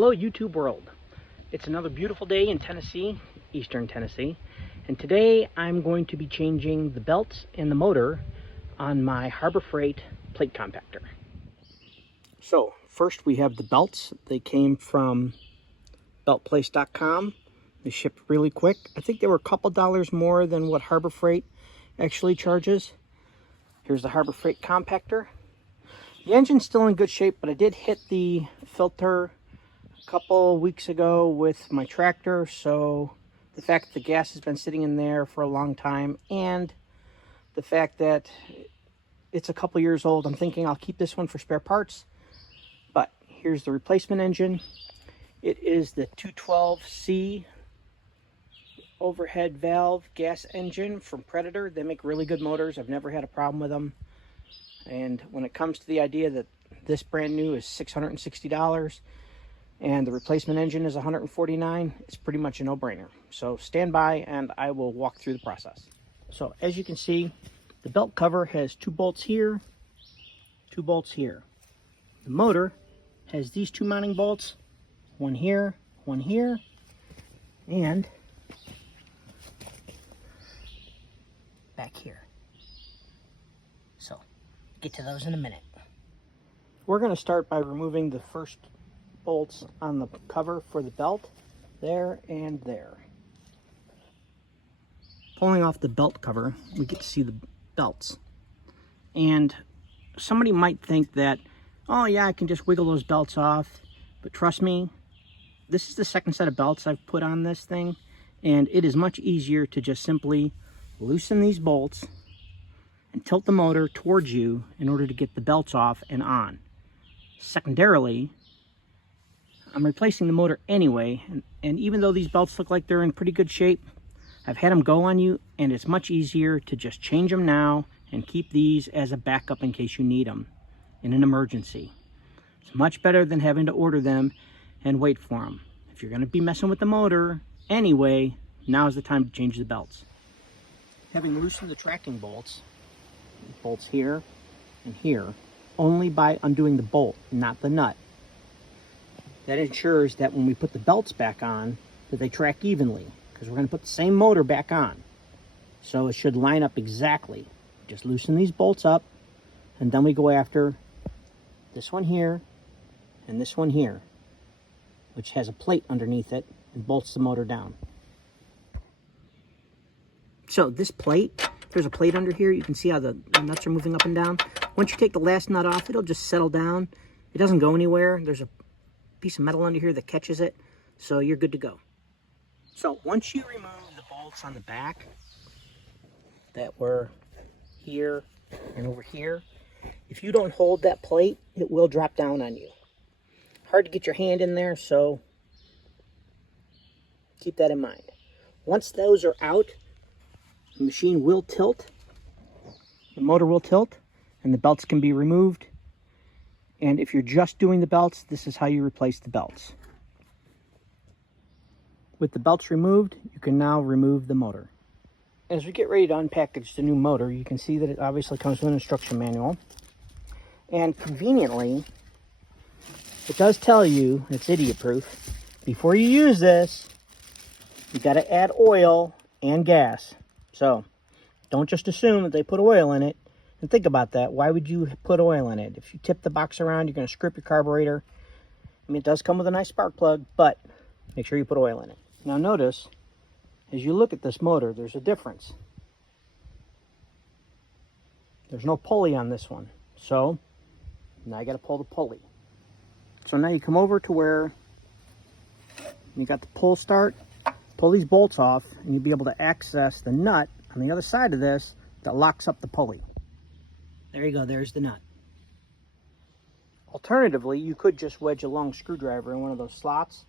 Hello YouTube world. It's another beautiful day in Tennessee, eastern Tennessee, and today I'm going to be changing the belts and the motor on my Harbor Freight plate compactor. So first we have the belts. They came from beltplace.com. They shipped really quick. I think they were a couple dollars more than what Harbor Freight actually charges. Here's the Harbor Freight compactor. The engine's still in good shape, but I did hit the filter a couple weeks ago with my tractor, so the fact that the gas has been sitting in there for a long time and the fact that it's a couple years old, I'm thinking I'll keep this one for spare parts. But here's the replacement engine. It is the 212C overhead valve gas engine from Predator. They make really good motors. I've never had a problem with them. And when it comes to the idea that this brand new is $660 and the replacement engine is $149, it's pretty much a no-brainer. So stand by and I will walk through the process. So as you can see, the belt cover has 2 bolts here, 2 bolts here. The motor has these 2 mounting bolts, one here, and back here. So get to those in a minute. We're going to start by removing the first bolts on the cover for the belt, there and there. Pulling off the belt cover, we get to see the belts. And somebody might think that, oh yeah, I can just wiggle those belts off. But trust me, this is the second set of belts I've put on this thing, and it is much easier to just simply loosen these bolts and tilt the motor towards you in order to get the belts off and on. Secondarily, I'm replacing the motor anyway, and even though these belts look like they're in pretty good shape, I've had them go on you, and it's much easier to just change them now and keep these as a backup in case you need them in an emergency. It's much better than having to order them and wait for them. If you're going to be messing with the motor anyway, now's the time to change the belts. Having loosened the tracking bolts here and here, only by undoing the bolt, not the nut. That ensures that when we put the belts back on, that they track evenly, because we're going to put the same motor back on. So it should line up exactly. Just loosen these bolts up, and then we go after this one here and this one here, which has a plate underneath it and bolts the motor down. So this plate, there's a plate under here. You can see how the nuts are moving up and down. Once you take the last nut off, it'll just settle down. It doesn't go anywhere. There's a piece of metal under here that catches it, so you're good to go. So once you remove the bolts on the back that were here and over here, if you don't hold that plate, it will drop down on you. Hard to get your hand in there, so keep that in mind. Once those are out, the machine will tilt, the motor will tilt, and the belts can be removed. And if you're just doing the belts, this is how you replace the belts. With the belts removed, you can now remove the motor. As we get ready to unpackage the new motor, you can see that it obviously comes with an instruction manual. And conveniently, it does tell you, it's idiot-proof, before you use this, you got to add oil and gas. So, don't just assume that they put oil in it. And think about that. Why would you put oil in it? If you tip the box around, you're going to scrape your carburetor. I mean, it does come with a nice spark plug, but make sure you put oil in it. Now notice, as you look at this motor, there's a difference. There's no pulley on this one. So, now you got to pull the pulley. So now you come over to where you got the pull start, pull these bolts off, and you'll be able to access the nut on the other side of this that locks up the pulley. There you go, there's the nut. Alternatively, you could just wedge a long screwdriver in one of those slots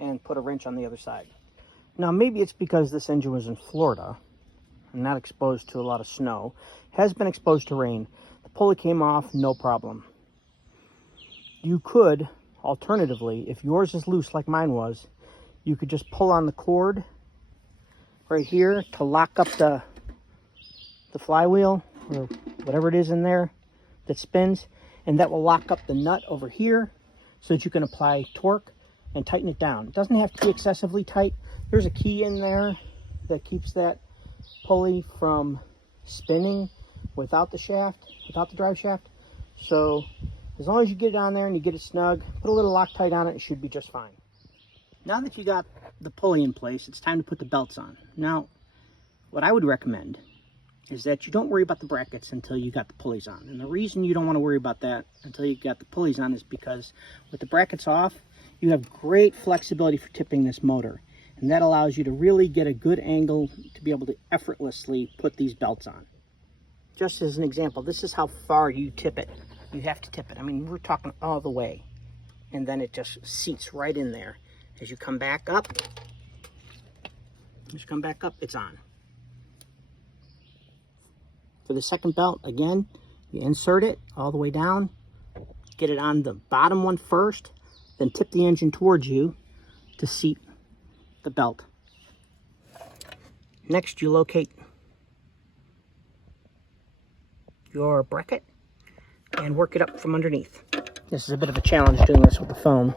and put a wrench on the other side. Now, maybe it's because this engine was in Florida and not exposed to a lot of snow. It has been exposed to rain. The pulley came off, no problem. You could, alternatively, if yours is loose like mine was, you could just pull on the cord right here to lock up the flywheel or whatever it is in there that spins, and that will lock up the nut over here so that you can apply torque and tighten it down. It doesn't have to be excessively tight. There's a key in there that keeps that pulley from spinning without the shaft, without the drive shaft. So as long as you get it on there and you get it snug, put a little Loctite on it, it should be just fine. Now that you got the pulley in place, it's time to put the belts on. Now, what I would recommend is that you don't worry about the brackets until you got the pulleys on. And the reason you don't want to worry about that until you got the pulleys on is because with the brackets off, you have great flexibility for tipping this motor. And that allows you to really get a good angle to be able to effortlessly put these belts on. Just as an example, this is how far you tip it. You have to tip it. I mean, we're talking all the way. And then it just seats right in there. As you come back up, it's on. For the second belt, again, you insert it all the way down, get it on the bottom one first, then tip the engine towards you to seat the belt. Next, you locate your bracket and work it up from underneath. This is a bit of a challenge doing this with the phone.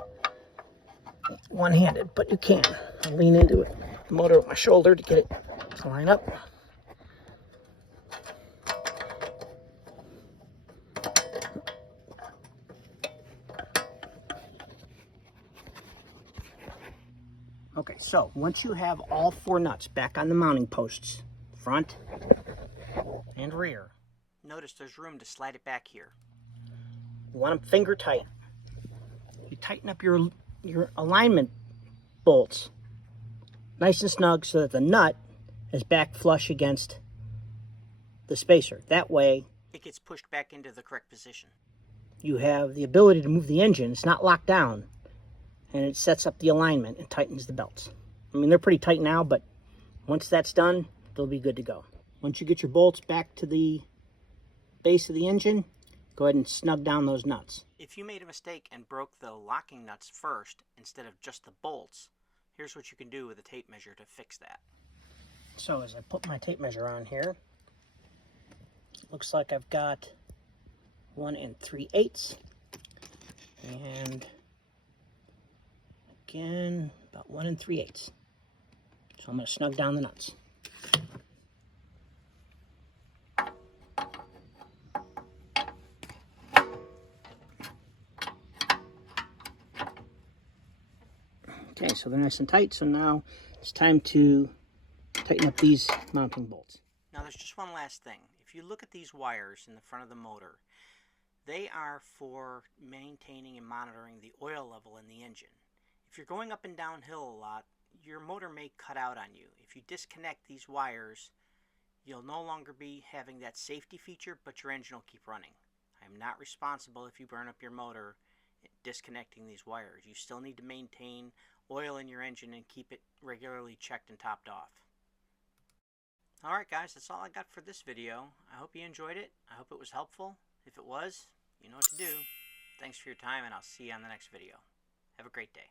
One-handed, but you can. I lean into it, the motor with my shoulder to get it to line up. Okay, so once you have all 4 nuts back on the mounting posts, front and rear, notice there's room to slide it back here. You want them finger tight. You tighten up your alignment bolts nice and snug so that the nut is back flush against the spacer. That way, it gets pushed back into the correct position. You have the ability to move the engine. It's not locked down. And it sets up the alignment and tightens the belts. I mean, they're pretty tight now, but once that's done, they'll be good to go. Once you get your bolts back to the base of the engine, go ahead and snug down those nuts. If you made a mistake and broke the locking nuts first instead of just the bolts, here's what you can do with a tape measure to fix that. So as I put my tape measure on here, it looks like I've got 1 3/8 and again, about 1 3/8. So I'm going to snug down the nuts. Okay, so they're nice and tight, so now it's time to tighten up these mounting bolts. Now there's just one last thing. If you look at these wires in the front of the motor, they are for maintaining and monitoring the oil level in the engine. If you're going up and downhill a lot, your motor may cut out on you. If you disconnect these wires, you'll no longer be having that safety feature, but your engine will keep running. I'm not responsible if you burn up your motor disconnecting these wires. You still need to maintain oil in your engine and keep it regularly checked and topped off. Alright guys, that's all I got for this video. I hope you enjoyed it. I hope it was helpful. If it was, you know what to do. Thanks for your time, and I'll see you on the next video. Have a great day.